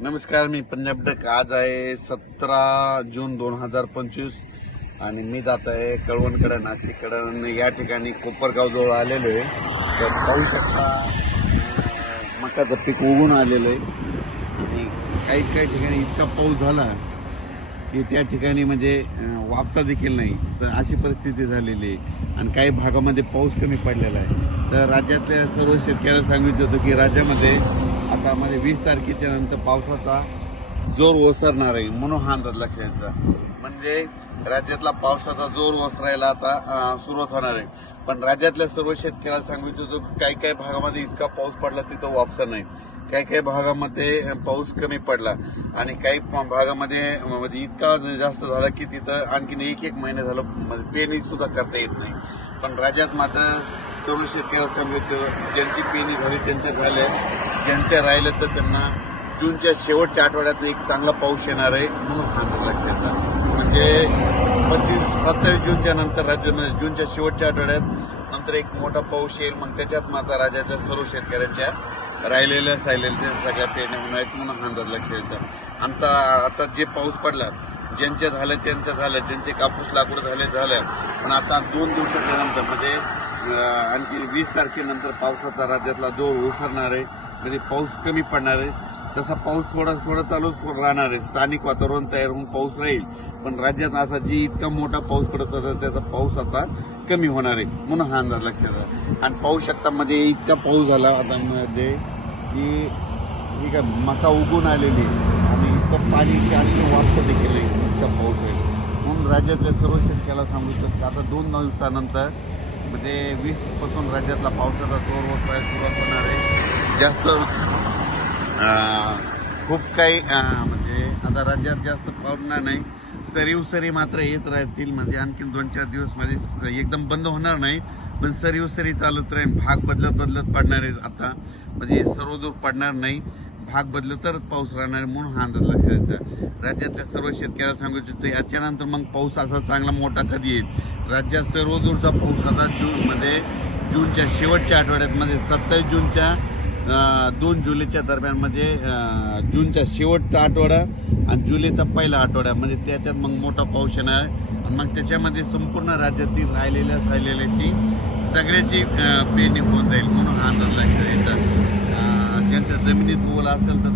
नमस्कार, मी पंजाब डक. आज आहे 17 जून 2025 आणि मी जात आहे कळवणकडे, नाशिककडे. या ठिकाणी कोपरगाव जवळ आलेलो आहे. तर पाहू शकता मकाचं पीक उगून आलेलं आहे आणि काही काही ठिकाणी इतका पाऊस झाला की त्या ठिकाणी म्हणजे वापसा देखील नाही. तर अशी परिस्थिती झालेली आहे आणि काही भागामध्ये पाऊस कमी पडलेला आहे. तर राज्यातल्या सर्व शेतकऱ्यांना सांगितलं होतं की राज्यामध्ये आता म्हणजे 20 तारखेच्या नंतर पावसाचा जोर ओसरणार आहे, म्हणून हा अंदाज लक्षात यायचा. म्हणजे राज्यातला पावसाचा जोर ओसरायला आता सुरुवात होणार आहे. पण राज्यातल्या सर्व शेतकऱ्यांना सांगितलं होतं काही काही भागामध्ये इतका पाऊस पडला तिथं वापसा नाही, काही काही भागामध्ये पाऊस कमी पडला आणि काही भागामध्ये म्हणजे इतका जास्त झाला की तिथं आणखीन एक महिना झालं म्हणजे पेरणी सुद्धा करता येत नाही. पण राज्यात मात्र सर्व शेतकऱ्यांना सांगितलं ज्यांची पेरणी झाली त्यांच्या झाल्या, ज्यांच्या राहिलं तर त्यांना जूनच्या शेवटच्या आठवड्यात एक चांगला पाऊस येणार आहे, म्हणून हा लक्षात येतं. म्हणजे 27 जूनच्या नंतर राज्यामध्ये जूनच्या शेवटच्या आठवड्यात नंतर एक मोठा पाऊस येईल. मग त्याच्यात मात्र राज्याच्या सर्व शेतकऱ्यांच्या राहिलेल्या सगळ्या पेरण्या होणार आहेत, म्हणून हा अंदाज लक्षात येतं. आता जे पाऊस पडला ज्यांचे झाले त्यांचं झालं, ज्यांचे कापूस लागवड झाल्या. पण आता 2 दिवसाच्या नंतर म्हणजे आणखी 20 तारखेनंतर पावसाचा राज्यातला जोर ओसरणार आहे. म्हणजे पाऊस कमी पडणार आहे. तसा पाऊस थोडा चालूच राहणार आहे. स्थानिक वातावरण तयार होऊन पाऊस राहील. पण राज्यात असा जी इतका मोठा पाऊस पडत होता त्याचा पाऊस आता कमी होणार आहे, म्हणून हा अंदाज लक्षात आला. आणि पाहू शकता मध्ये इतका पाऊस झाला आता मध्ये की ठीक आहे मका उगून आलेली आणि इतकं पाणी आणखी वापसा देखील नाही, इतका पाऊस आहे. म्हणून राज्यातल्या सर्व शेतकऱ्याला सांगू शकतो आता 2 दिवसानंतर म्हणजे 20 पासून राज्यातला पावसाचा जोर ओसरायला सुरुवात होणार आहे. जास्त खूप काही म्हणजे आता राज्यात जास्त पडणार नाही. सरी मात्र येत राहतील. म्हणजे आणखीन 2-4 दिवस मध्ये एकदम बंद होणार नाही, पण सरी चालत राहील. भाग बदलत पडणार आहे. आता म्हणजे सर्वदूर पडणार नाही, भाग बदलत तरच पाऊस राहणार आहे, म्हणून हा अंदाज लक्षात येतो. राज्यातल्या सर्व शेतकऱ्याला सांगू इच्छितो याच्यानंतर मग पाऊस असा चांगला मोठा कधी येईल. राज्यात सर्वदूरचा पाऊस आता जूनच्या शेवटच्या आठवड्यात म्हणजे 27 जूनच्या 2 जुलैच्या दरम्यान म्हणजे जूनचा शेवटचा आठवडा आणि जुलैचा पहिला आठवडा म्हणजे त्याच्यात मग मोठा पाऊस येणार आहे. आणि मग त्याच्यामध्ये संपूर्ण राज्यातील राहिलेल्याची सगळ्याची पेरणी होऊन जाईल, म्हणून हा अंदाज लक्षात येतात. ज्यांच्या जमिनीत ओल असेल तर